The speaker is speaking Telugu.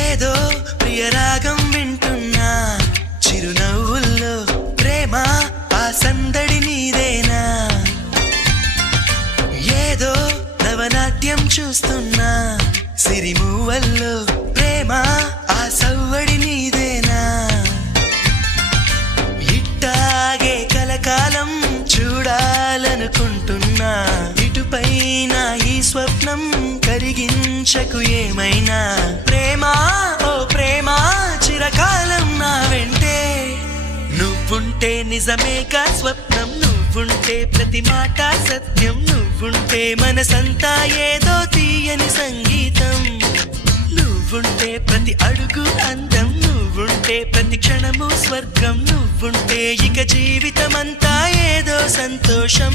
ఏదో ప్రియరాగం వింటున్నా చిరునవ్వుల్లో ప్రేమ ఆ సందడి నీదేనా ఏదో నవనాట్యం చూస్తున్నా సిరిమూవల్లో ప్రేమ ఆ సవ్వడి నీదేనా ఇట్టాగే కలకాలం చూడాలనుకుంటున్నా ఇటుపైన ఈ స్వప్నం కరిగించకు ఏమైనా ప్రేమ ఓ ప్రేమ చిరకాలం నా వెంటే నువ్వుంటే నిజమేగా స్వప్నం నువ్వుంటే ప్రతి మాట సత్యం నువ్వుంటే మనసంతా ఏదో తీయని సంగీతం నువ్వుంటే ప్రతి అడుగు అందం నువ్వుంటే ప్రతి క్షణము స్వర్గం నువ్వుంటే ఇక జీవితమంతా ఏదో సంతోషం